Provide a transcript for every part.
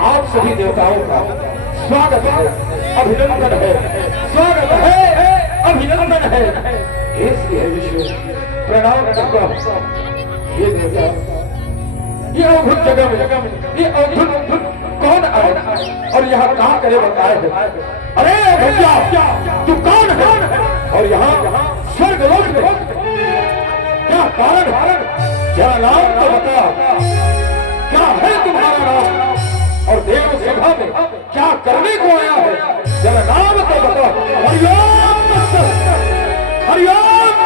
आप सभी देवताओं का स्वागत है, अभिनंदन है, स्वागत है, अभिनंदन है। इसलिए विश्व प्रणाम करता हूं। ये देवता, ये अद्भुत जगह में ये अद्भुत कौन आए और यहाँ कहाँ करे बताए है? अरे भैया, तू कौन है और यहाँ स्वर्ग लोक में क्या कारण है? क्या नाम तो बता, क्या है तुम्हारा नाम और देव सभा में क्या करने को आया है? जरा नाम तो बता। हरिओम हरिओम।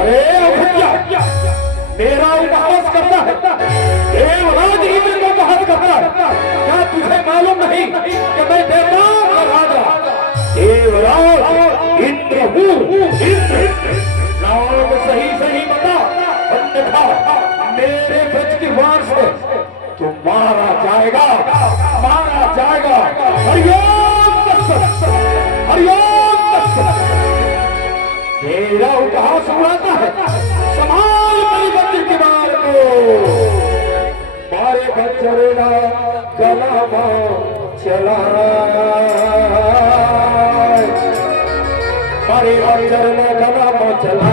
अरे भैया, मेरा उपहास करता है, देवराज इंद्र को उपहास करता है। क्या तुझे मालूम नहीं कि मैं देवताओं का राजा देवराज इंद्र हूँ? इंद्र नाम सही सही बता, अन्यथा मेरे ब्रज की वार से तू मारा जाएगा, मारा जाएगा। हरिओम हरिओम। मेरा उपहास उड़ाता है, समाल परिवर्तित के बार को मारे बचरेगा गला चला, मारे बचर ने गला चला।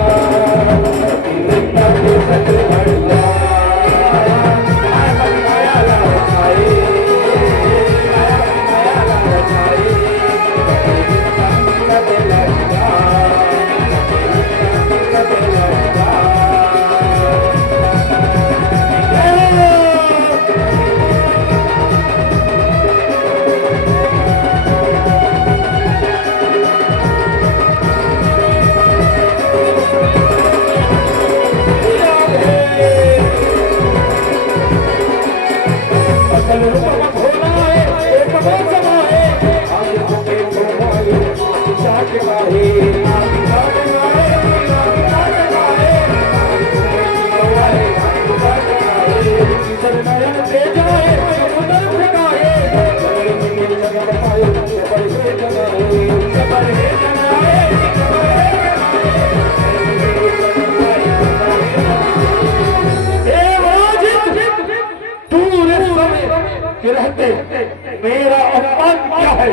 मेरा अपमान क्या है,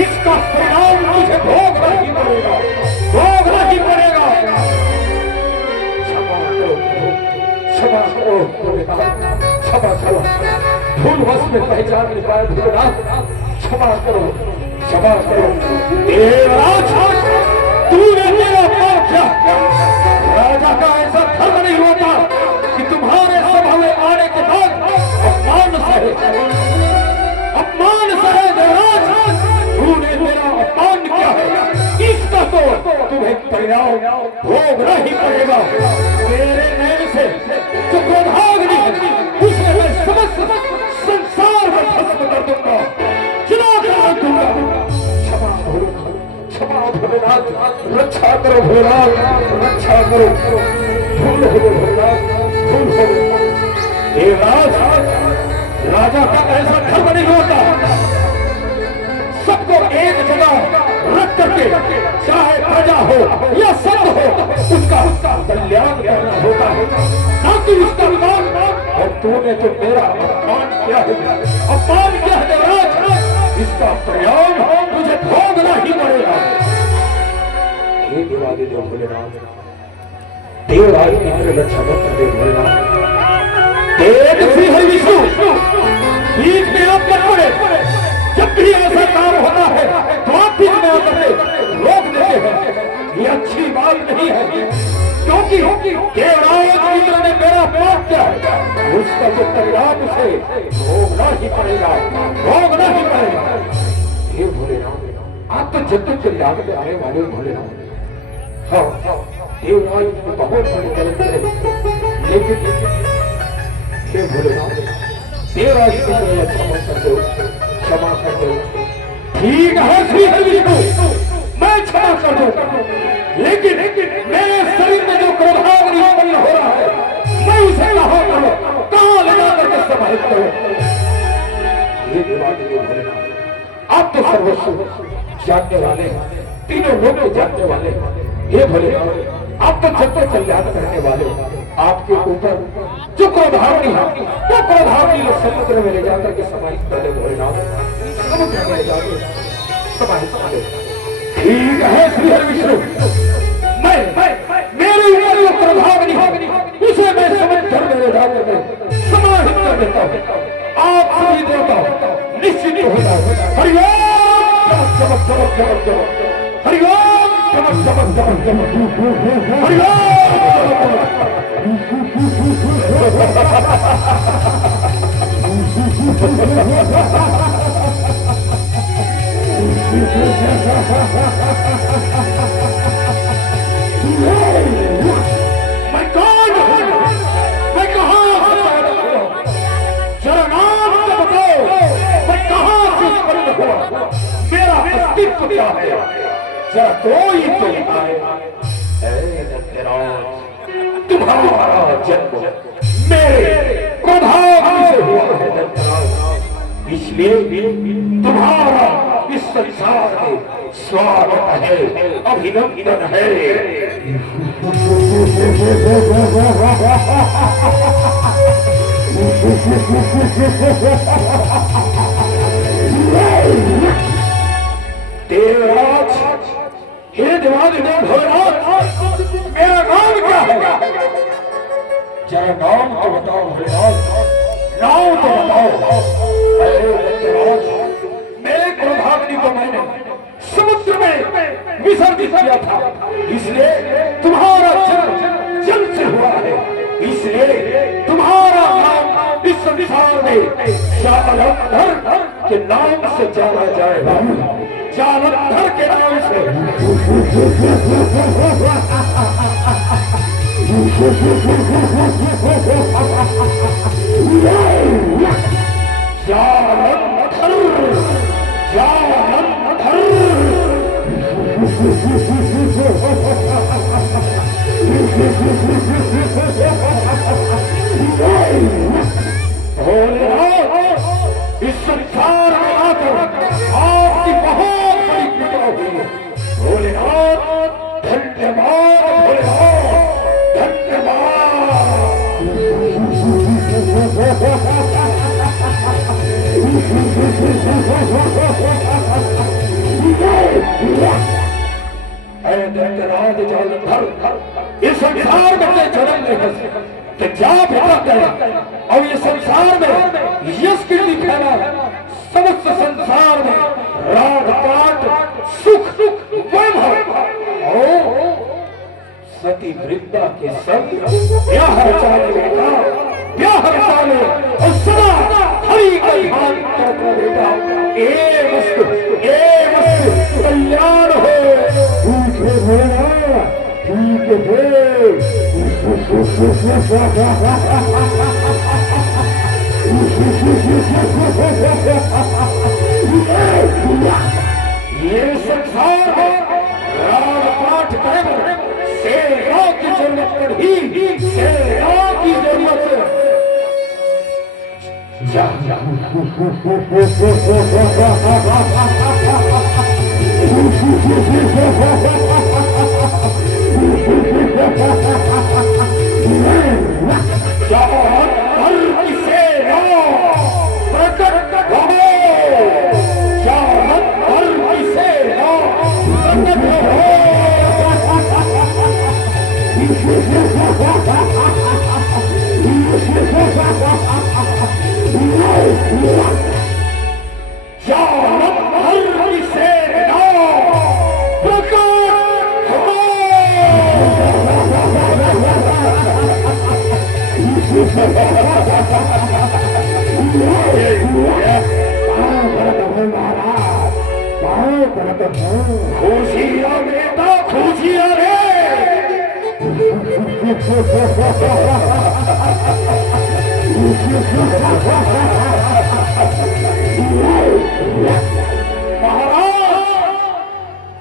इसका परिणाम मुझे भोगना ही पड़ेगा, भोगना ही पड़ेगा। क्षमा करो, क्षमा करो, क्षमा करो। भूल वश में पहचान नहीं पाया, क्षमा करो, क्षमा करो देवराज, तूने मेरा पाप किया। राजा का ऐसा धर्म नहीं होता कि तुम्हारे सभा में आने के बाद अपमान सहे, अपमान सहे। देवराज, तूने मेरा अपमान किया है, इसका तो तुम्हें परिणाम भोगना ही पड़ेगा। मेरे नैन से जो क्रोधाग्नि है, उसे मैं समस्त संसार में भस्म कर दूंगा, जला कर दूंगा। क्षमा करो, क्षमा भोलेनाथ, रक्षा करो भोलेनाथ, रक्षा करो। भूल हो भोलेनाथ, भूल हो। देवराज, राजा का ऐसा धर्म नहीं होता, सबको एक जगह रख करके, चाहे प्रजा हो या संत हो, उसका कल्याण करना होता है, ना कि उसका विमान। और तूने तो मेरा अपमान किया है, अपमान किया है देवराज, इसका परिणाम मुझे भोगना ही पड़ेगा। हे देवादिदेव भोलेनाथ, देवराज इंद्र रक्षा करते भोलेनाथ, देव श्री हरि विष्णु बीच में आप मत पड़े। जब भी ऐसा काम होता है तो आप बीच में आकर रोक देते हैं, ये अच्छी बात नहीं है। क्योंकि देवराज इंद्र ने मेरा पाप किया, उसका जो परिणाम उसे भोगना ही पड़ेगा, भोगना ही पड़ेगा। हे भोलेनाथ, आप तो जब तक याद में आने वाले भोलेनाथ। हाँ, देवराज ने बहुत बड़े गलत करे, लेकिन हे भोलेनाथ, देवराज इंद्र क्षमा कर दो, क्षमा कर दो। ठीक है श्री हरि विष्णु, मैं क्षमा कर दूं, लेकिन मेरे शरीर में जो क्रोधाग्नि उत्पन्न हो रहा है, मैं उसे कहां करूं, कहां लगा करके समाहित करूं। ये देवादिदेव भोलेनाथ, आप तो सर्वस्व जानने वाले हैं, तीनों लोग को जानने वाले हैं। हे भोलेनाथ, आप तो जब तक कल्याण करने वाले, आपके ऊपर जो क्रोधाग्नि है, वो क्रोधाग्नि को समुद्र में ले जाकर के समाहित कर दे भोलेनाथ, समुद्र में ले जाकर समाहित कर दे। ठीक है श्री हरि विष्णु, मैं मेरे ऊपर जो क्रोधाग्नि है, उसे मैं समुद्र में ले जाकर के समाहित कर देता हूँ। आप सभी देवता निश्चित हो जाए। हरिओम चमक चमक चमक चमक, हरिओम चमक चमक चमक चमक, हरिओम। मैं कहाँ जरा नाम तो बताओ, मैं कहाँ से उत्पन्न हुआ, मेरा अस्तित्व क्या है, जरा कोई तो बताए। तुम्हारा जन्म मेरे क्रोधाग्नि से हुआ है दंतराज, इसलिए तुम्हारा इस संसार में स्वागत है, अभिनंदन है। देवराज, हे देवादिदेव भोलेनाथ, मेरा नाम क्या है, जरा नाम तो बताओ भोलेनाथ, नाम तो बताओ। अरे देवराज, मेरे क्रोधाग्नि को मैंने समुद्र में विसर्जित किया था, इसलिए तुम्हारा जन्म जल से हुआ है, इसलिए तुम्हारा नाम इस संसार में जालंधर के नाम से जाना जाएगा, जालंधर के नाम से। जालंधर, जालंधर। इस संसार में आकर आपकी बहुत बड़ी कृपा हुई है भोलेनाथ, धन्यवाद भोलेनाथ, धन्यवाद। दैत्यराज जालंधर, इस संसार में जन्म लेकर कि जा भटक गए और ये संसार में यश कीर्ति फैला, समस्त संसार में राज सब ब्याह रचाने बेटा, ब्याह रचाने और सदा हरि का ध्यान करता बेटा। ए मस्त कल्याण हो। ठीक है भोला, ठीक है। ये संसार है, राम पाठ कर सेवा की जरूरत पड़ी, सेवा की जरूरत है। जा खुशियां बेटा, खुशियां रे।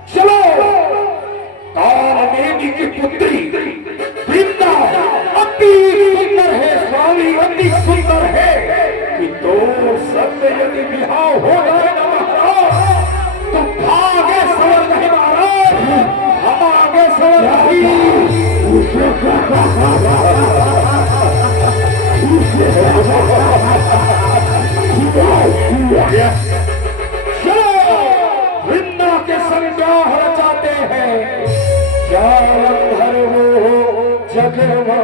चलो कालनेमी की पुत्री वृंदा अति सुंदर है स्वामी, अति सुंदर है कि दो सब यदि विवाह हो जाए ना महाराज तो आगे सवर नहीं महाराज, हम आगे सवर नहीं। वृंदा के संग ब्याह रचाते हैं, क्या अंधर वो जगवा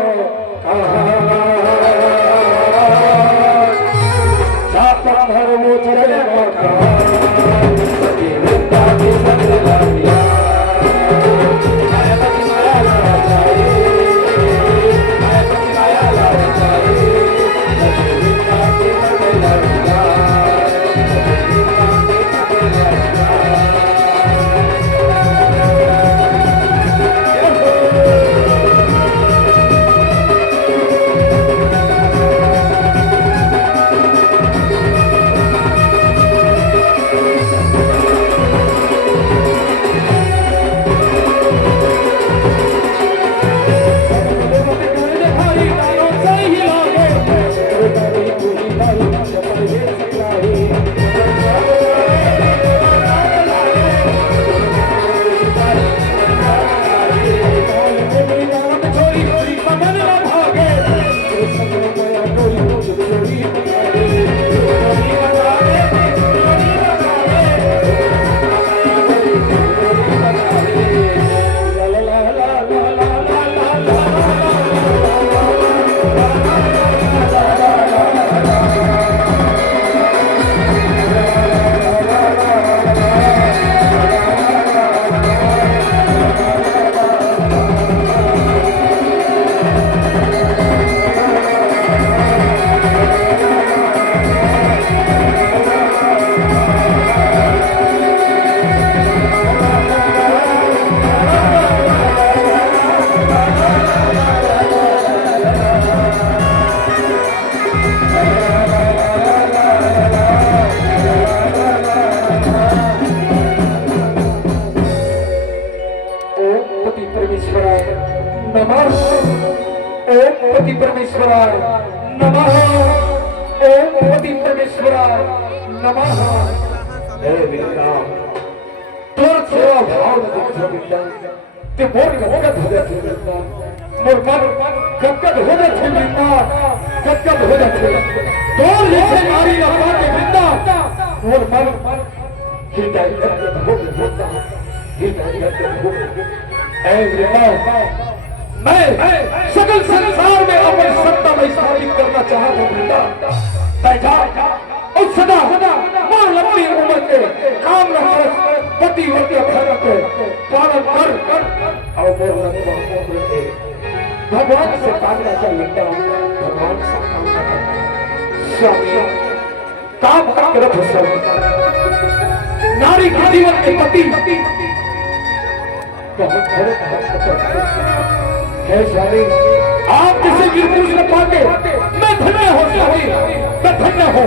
अंधर वो जगवा वृंदा के संग परमेश्वराय नमः। ओम पति परमेश्वराय नमः। हे वृंदा तोर सेवा भाव देखो वृंदा ते मोर गदगद हो जाते वृंदा, मोर मन गदगद हो जाते वृंदा, गदगद हो जाते। तोर जैसे नारी रखा के वृंदा मोर मन हृदय गदगद हो जाता, हृदय गदगद हो। ऐ वृंदा मैं सकल संसार में अपनी सत्ता में स्थापित करना चाहता हूँ वृंदा। बैठा और सदा मां लंबी उम्र के काम पति वती भारत पालन कर और भगवान से मांगना चाहिए क्या भगवान से मांगना चाहिए स्वामी काम कर रखो स्वामी नारी के जीवन के पति बहुत बड़े है स्वामी आप किसी वीर पुरुष ने पाके मैं धन्य हो स्वामी मैं धन्य हो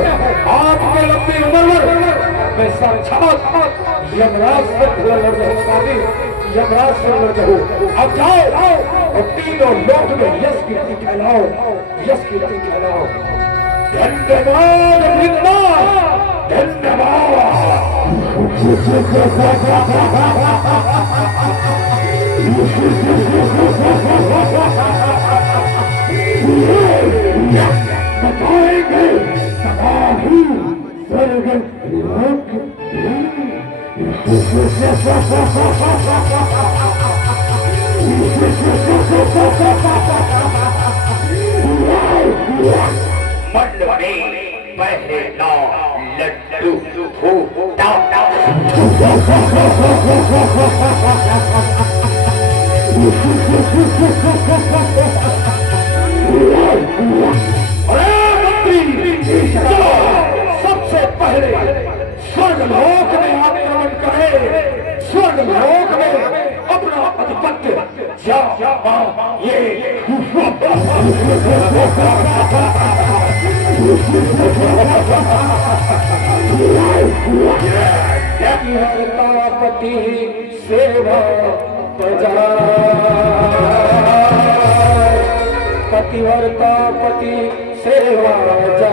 आपके लंबी उम्र मैं साक्षात यमराज से लड़ रहा हूं स्वामी यमराज से लड़ रहा हूं अब जाओ और तीनों लोक में यश कीर्ति फैलाओ यश कीर्ति फैलाओ धन्यवाद धन्यवाद धन्यवाद बताएंगे तबाही स्वर्ग लोक पहला लड्डू फूटा सबसे पहले स्वर्गलोक में आक्रमण करे स्वर्गलोक में अपना आधिपत्य ये पति सेवा प्रजा पतिव्रता पति सेवा प्रजा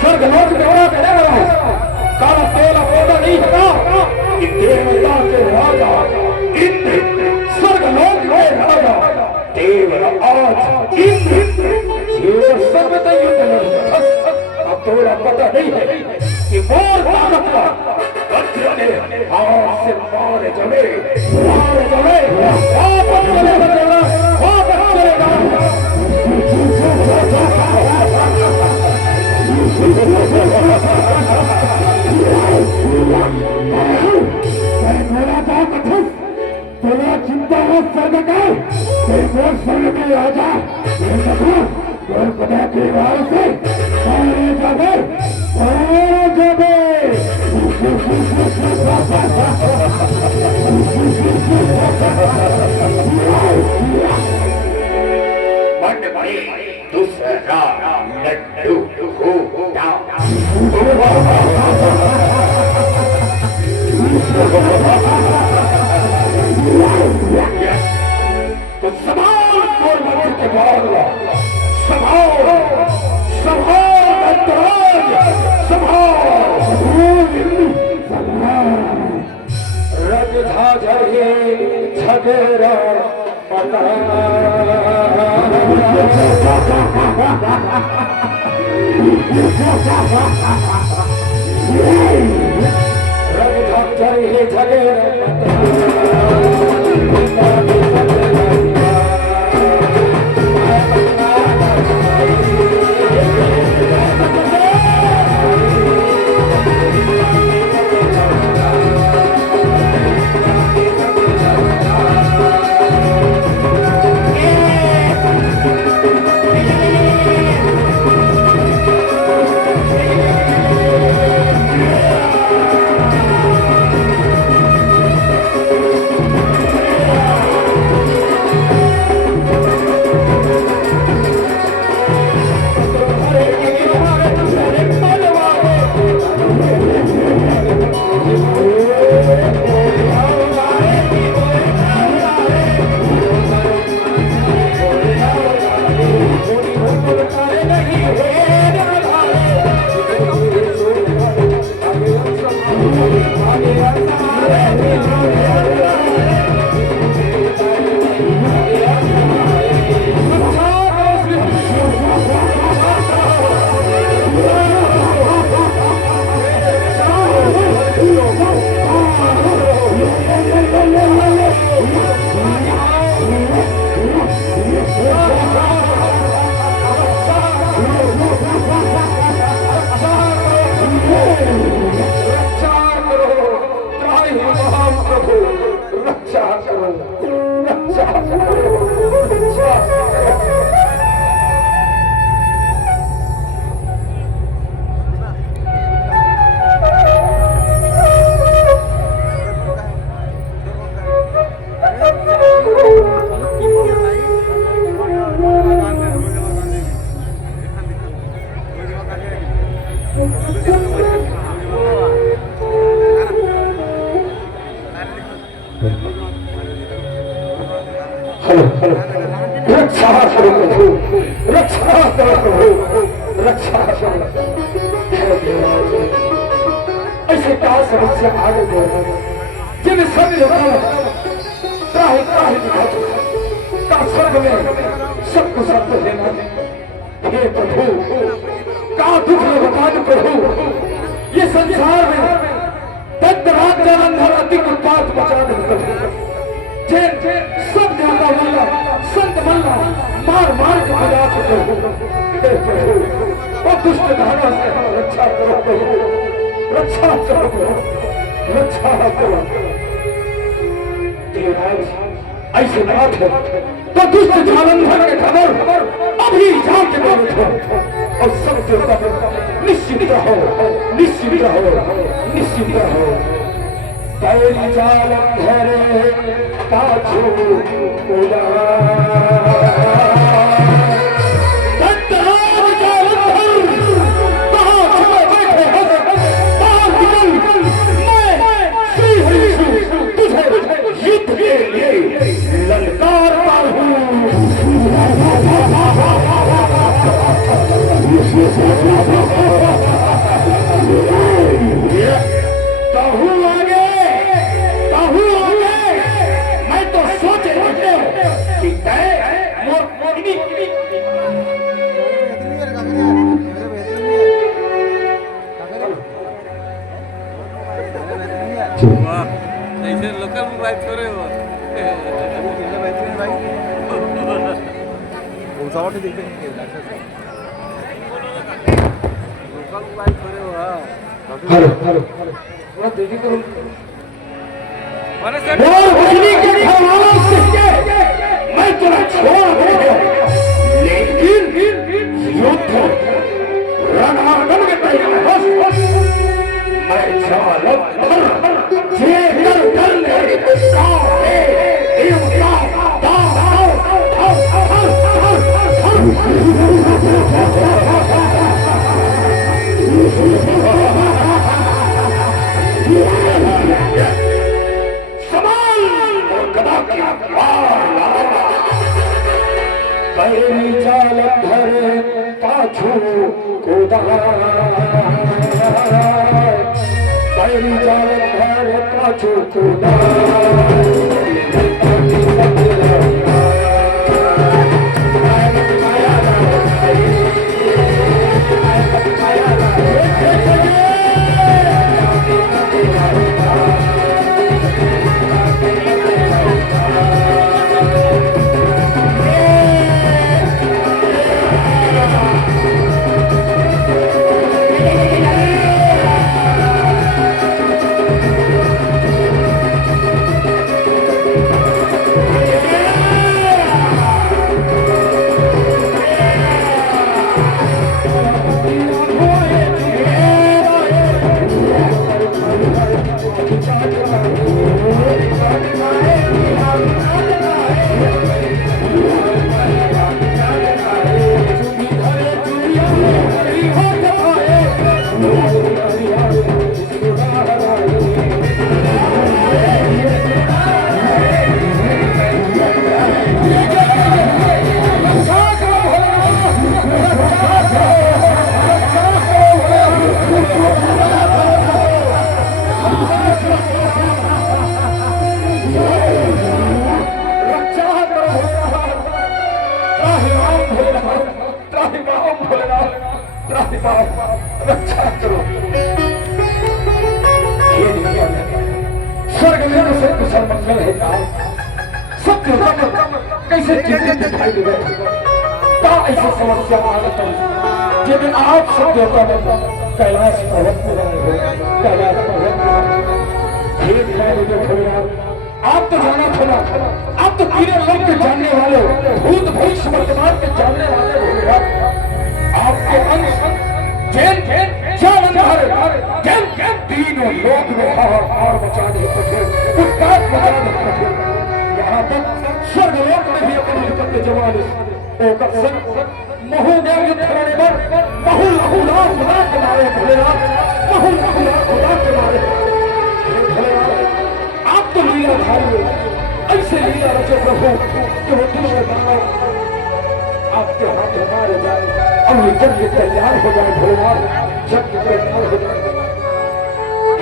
स्वर्गलोक में होना कहने वाला काला तेला पौधा नहीं था कि देवता के राजा इंद्र स्वर्गलोक के राजा देवराज इंद्र जीव सर्वदा युद्ध लड़ अब थोड़ा पता नहीं है कि वो ताकत का वज्र ने हाथ से मारे जमे वापस चलेगा तेरा चिंता हो स्वर्ग का स्वर्ग के राजा पता के वार से दूसरा लड्डू तो सवाल के बाद रज झाझे झगड़ा पता रज झाझे झगड़ा हेलो हेलो रक्षा करो प्रभु, रक्षा करो प्रभु, रक्षा करो। ऐसे क्या समस्या आ गई है जिन सब त्राही त्राही दिखा का स्वर्ग में सबको सब लेना। हे प्रभु का दुख में बता दो प्रभु, ये संसार में दत्त रात जलंधर अति उत्पात बचा दे प्रभु। सब ज्यादा मल्ला संत मल्ला मार मार के बजा सके प्रभु। और दुष्ट धारा से हम रक्षा करो प्रभु, रक्षा करो प्रभु, रक्षा करो। ऐसे नाथ है तो दुष्ट जालंधर के खबर अभी जाके बोलो और सब देवता निश्चित रहो, निश्चित रहो, निश्चित रहो। पैरी जालंधर पाछू उड़ा युद्ध के लिए ललकारता हूँ। मैं तो सोचे कि ऐसे लोकल मोबाइल छोड़े हो लोकल मोबाइल छोड़े हो। हेलो हेलो थोड़ा देरी करो। मैं तेरा छोड़ लेकिन युद्ध रणआंगन में तैयार मैं जालंधर जालंधर पाछू कोदा जालंधर पाछू कोदा रक्षा करो। स्वर्ग में तो सब कुछ मंगल है, सब कैसे चिंतित दिखाई दे रहे क्या ऐसी समस्या आगत है जिन्हें आप सब देवता में कैलाश पर्वत में रहे हो, कैलाश पर्वत में आप तो जाना था, आप तो तीनों लोग के जानने वाले हो, भूत भविष्य वर्तमान के जानने वाले हो। आपके अंश तीनों लोग में हाहाकार मचा देते, उत्पात मचा देते। यहाँ तक स्वर्ग लोक में भी अपने विपत्ति जवान महू युद्ध करने पर महू लहू राम मारे भोलेनाथ, बहुत खुदा खुदा के मारे भोलेनाथ, आप तो लीला धारिए, ऐसे लीला रचो प्रभु कि वो दुष्ट दानव आपके हाथ में मारे जाए और ये जग तैयार हो जाए भोलेनाथ, जग तैयार हो जाए।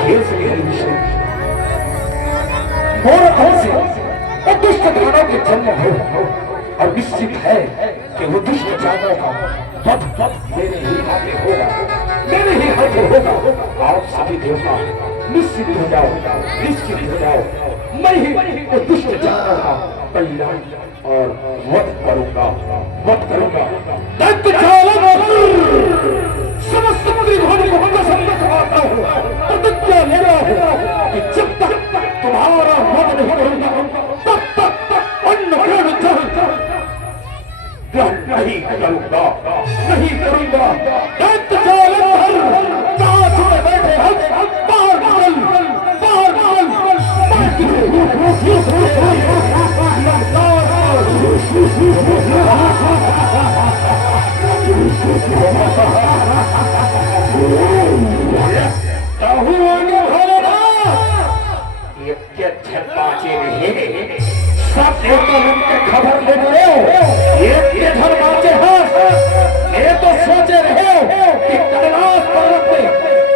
ये श्री हरि विष्णु मोर ऐसे वो दुष्ट दानव के जन्म हो और निश्चित है कि वो दुष्ट दानव का वध मेरे ही हाथ में होगा, मेरे ही हाथ में होगा। आप सभी देवता निश्चित हो जाओ, निश्चित हो जाओ, मैं ही वो दुष्ट दानव का कल्याण और वध करूंगा, वध करूंगा। दैत्य चालक समस्त त्रिभुवन को मैं सम्मुख आता हूँ, प्रतिज्ञा ले रहा हूँ कि जब तक तुम्हारा वध नहीं करूंगा तब तक अन्न ग्रहण नहीं करूंगा, नहीं करूंगा। दैत्य चालक कहाँ छुपे बैठे हैं, बाहर निकल, बाहर सब खबर ले रहे हो, ये धर्माचे हैं, ये तो सोचे रहे हो कि कैलाश पर्वत पे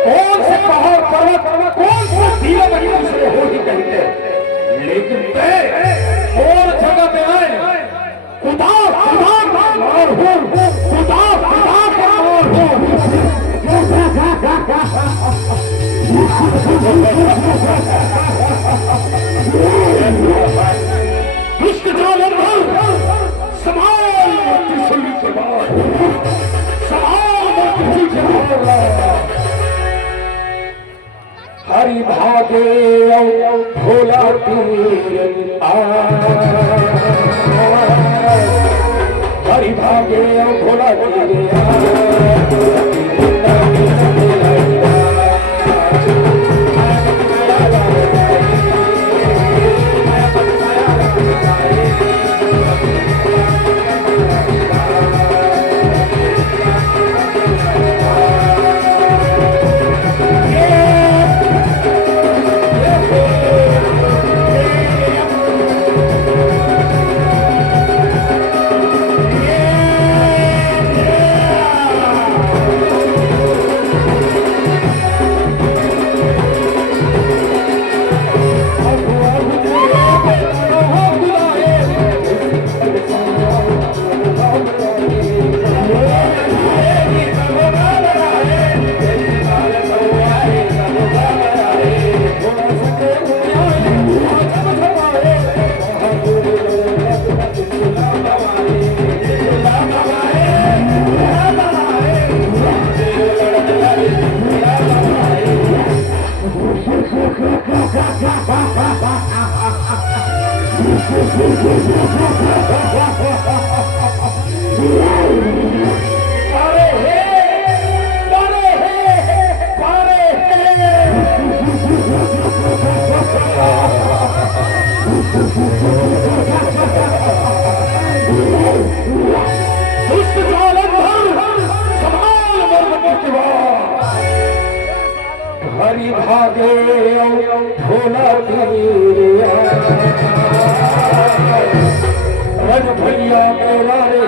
कौन से पहाड़ पर्वत, कौन सा दीवा बनी दूसरे हो ही कहते, लेकिन और जगह पे आए खुदा खुदा मार हो, खुदा खुदा का मार हो। दुष्ट जालंधर समाल त्रिशूल के बाद समाल त्रिशूल के बाद हरि भागे भोला तीर आ, हरि भागे भोला तीर आ। हरि भागे भोला तीरिया रज भैया मेरा रे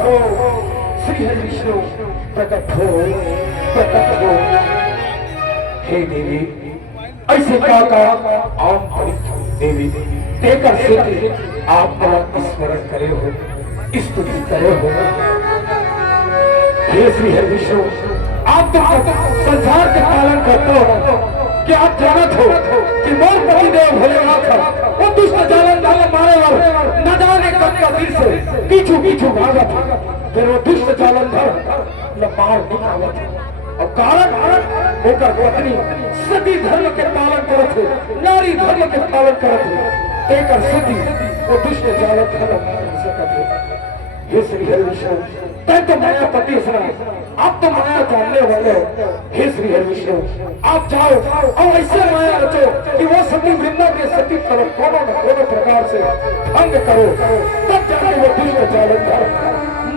हो श्री हरि विष्णु प्रकट हो प्रकट हो। हे देवी ऐसे का आम देवी देकर से आप स्मरण करे हो स्तुति करे हो। हे श्री हरि विष्णु आप तो संसार के पालन करते हो कि आप जानत हो कि मोर पतिदेव भोलेनाथ वो दुष्ट जालंधर मारे वाले न जाने कब का वीर से पीछू पीछू भागा था। फिर वो दुष्ट जालंधर न मार निकावत और कारण होकर पत्नी सती धर्म के पालन करत थे नारी धर्म के पालन करत थे तेकर सती वो दुष्ट जालंधर हे श्री हरि विष्णु तय तो माया पति सुना आप तो माया जानने वाले हो। हे श्री हरि विष्णु आप जाओ और ऐसे माया रचो कि वो सती वृंदा के सती तरफ कोनो न कोनो प्रकार से भंग करो तब जाके वो दुष्ट जालंधर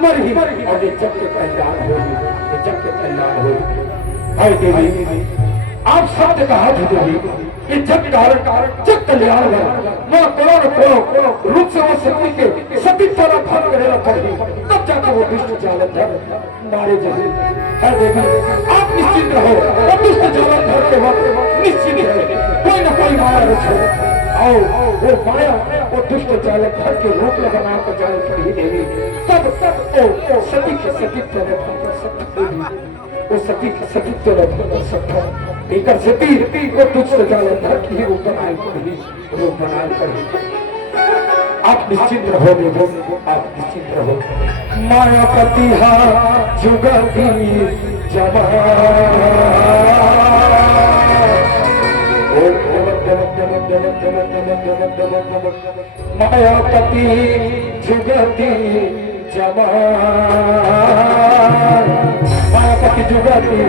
मर ही और ये जग के कल्याण होगी ये जग के कल्याण होगी। हाय देवी आप सत्य का हाथ देवी ये जग कारण जग कल्याण मैं करोड़ रूप से वो सती के सती तरह भंग करेला पड़ी तब जाकर वो दुष्ट जालंधर मारे जाए। हर देवी आप निश्चित रहो और दुष्ट जालंधर के वक्त निश्चित है कोई न कोई माया रचो आओ वो माया वो दुष्ट जालंधर के रूप में बना कर जाए पड़ी देवी तब वो सती के सती तरह भंग सकती वो सती के सती तरह भंग सकता लेकर सती वो दुष्ट जालंधर की रूप बनाए पड़ी रूप बनाए पड़ी। आप निश्चिंत रहो देवो आप निश्चिंत रहो। मायापति हा जुगती जमा मायापति जुगती जमा मायापति जुगती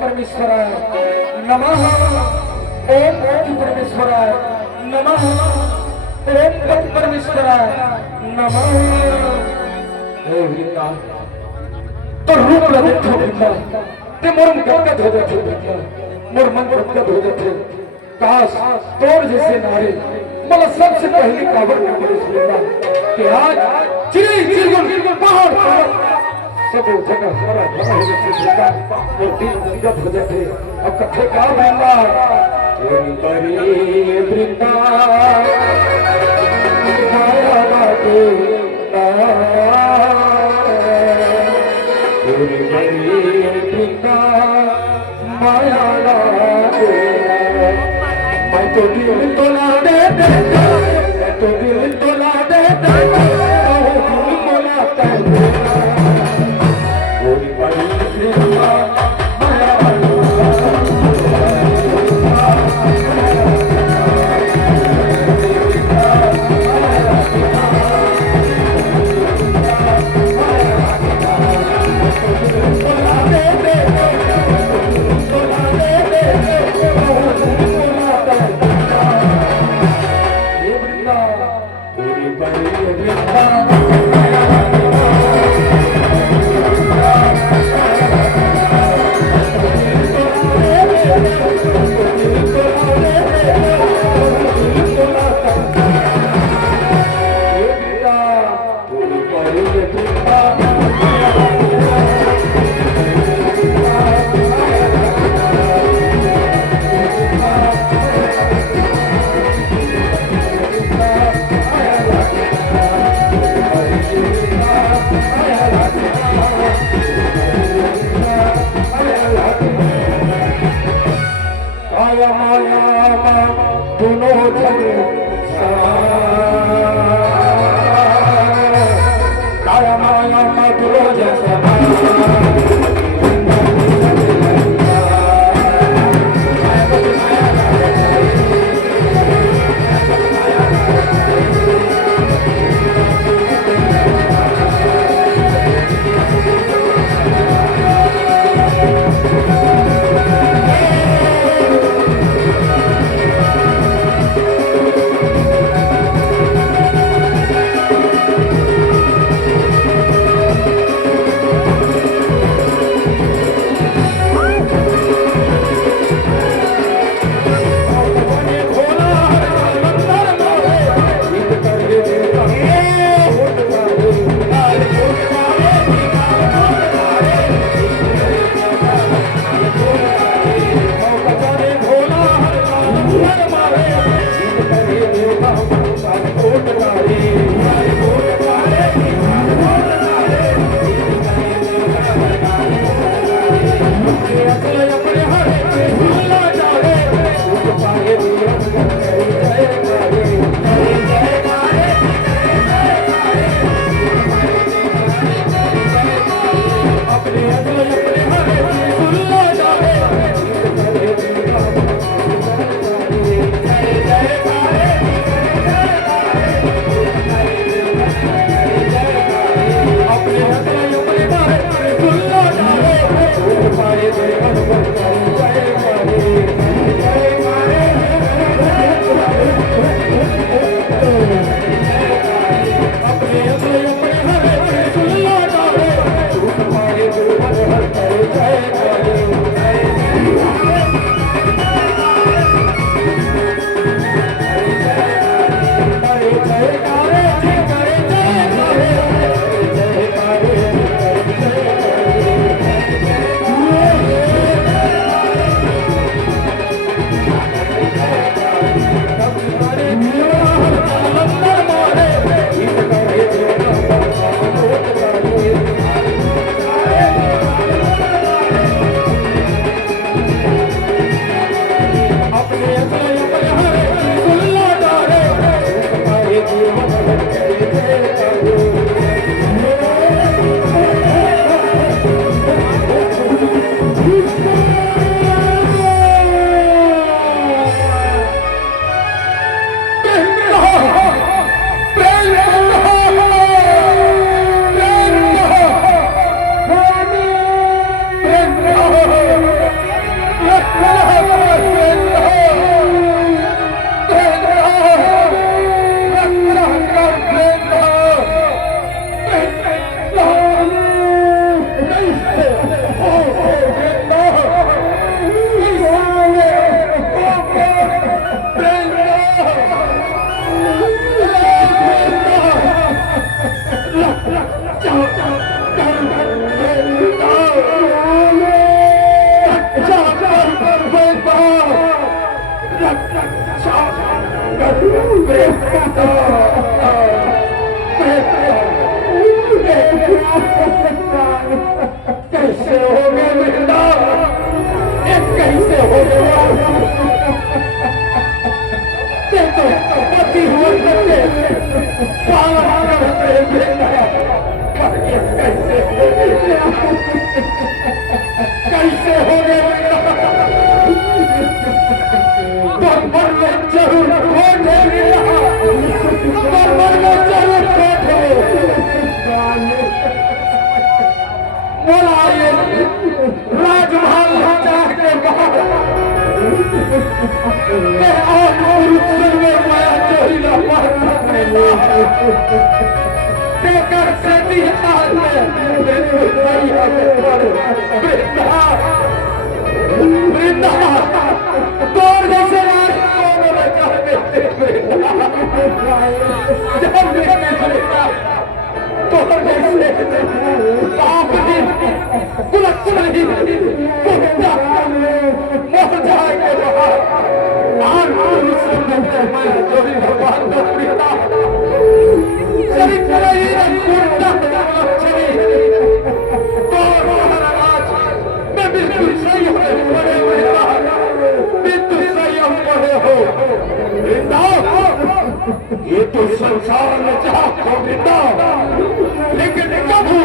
परमेश्वराय नमः ओम गति परमेश्वराय नमः ओम गति परमेश्वराय नमः। हे वृंदा तो रूप रहित हो वृंदा ते मोर गदगद हो जाते वृंदा मोर मन गदगद हो जाते काश तोर जैसे नारी मतलब सबसे पहली काबर ना मिले वृंदा कि आज चिड़ै पहाड़ सब जगह हमारा भरा हो जाते वृंदा और दिल गदगद हो जाते। अब कथे का वृंदा वृंदा माया लागे वृंदा माया लागे मैं तो दिल तोला दे मैं तो दिल तोला दे ये वृंदा कैसे हो गए बेटा, कैसे हो गया देखो पति हुआ करते पालन करते बेटा, कैसे हो गए बर्बर में जरूर खोटे बर्बर में जरूर खोटे बोलाइए राजमहल के बाहर देकर से वृंदा तोड़ जैसे ये तो संसार में चाहता लेकिन कबू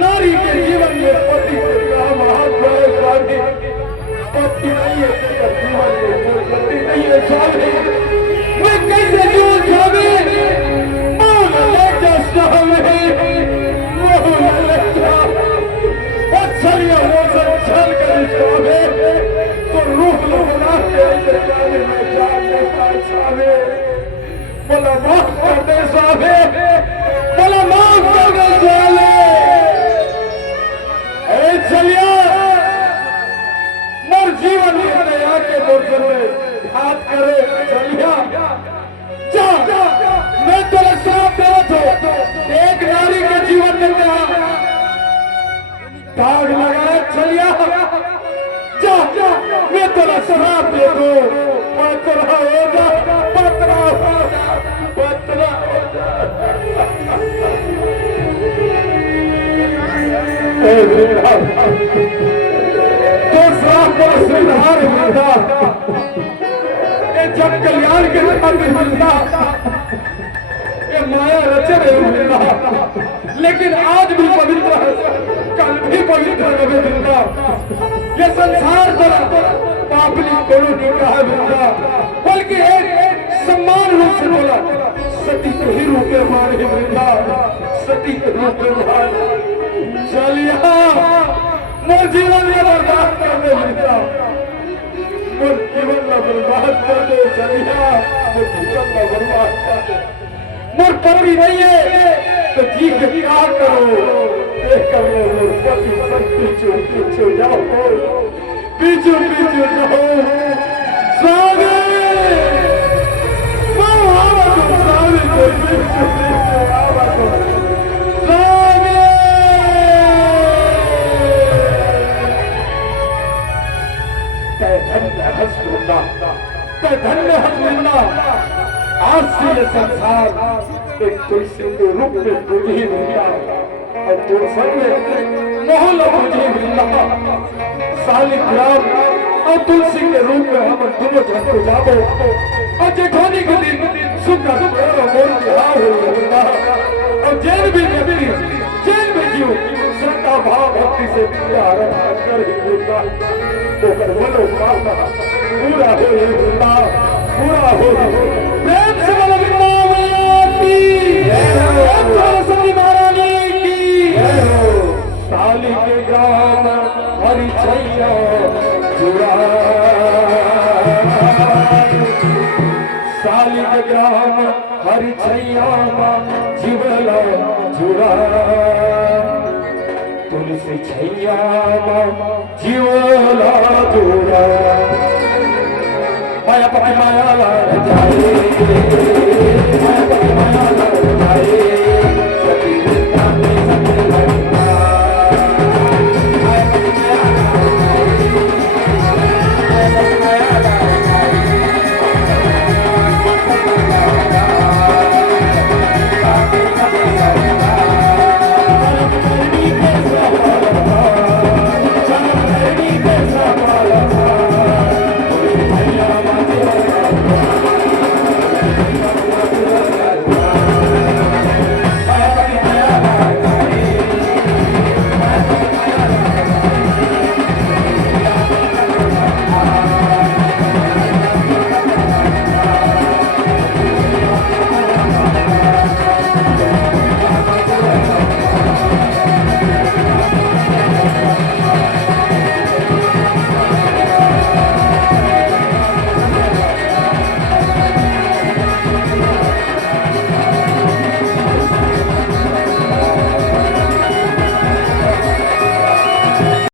नारी के जीवन में पति का महत्व है स्वामी। पति नहीं है तो जीवन में पति नहीं है स्वामी। मैं कैसे जीऊं स्वामी? मोह लज्जा स्वामी, मोह लज्जा वात्सल्य मोह छल कर स्वामी। तो रूप बना के स्वामी मैं जान लेता स्वामी। बोला माफ कर दे स्वामी, बोला माफ कर दे स्वामी। चलिया मोर जीवन में आके मोर में हाथ करे चलिया जा। मैं तेरे साथ देवत हो एक नारी के जीवन में दाग लगाए चलिया जा। मैं तेरा श्राप दे दो, पतरा हो जा, पतरा हो जा, पतरा हो जा। तो श्राप को स्वीकार मिलता जब कल्याण के खातिर मिलता, ये माया रचे रहे मिलता। लेकिन आज भी पवित्र है, कल भी पवित्र रहे मिलता। ये संसार तो पापली कोनो निकाह मिलता, बल्कि एक सम्मान रूप से बोला सती के ही रूप में मारे मिलता, सती के रूप में मारे। चलिया मोर जीवन में बर्बाद कर दे मिलता, मोर जीवन में बर्बाद कर दे चलिया, मोर जीवन में बर्बाद कर दे। मोर पति नहीं है तो जी के क्या करो? कर लो मोर पति सब पीछे जाओ, पीछे जाओ स्वामी। स्वामी को पीछे आवा स्वामी। धन्य हसमुन्ना, आज से ये संसार एक तुलसी के रूप में तुझे मिलता और तुलसी में मोहल्ला तुझे मिलता। शालिग्राम और तुलसी के रूप में हम दोनों जन को जाबो और जेठानी के दिन सुखा मोर बिहार होगा। और जैन भी व्यक्ति जैन में जीव श्रद्धा भाव भक्ति से प्यार कर ही होगा तो कर बोलो पूरा हो होगा, पूरा हो। प्रेम से बोलो सरस्वती महारानी की। साली के ग्राम हरि छैया जुड़ा, साली के ग्राम हरि छैया जीवला जुड़ा। तुलसी छैया जीवला जुड़ा। माया पति माया जाए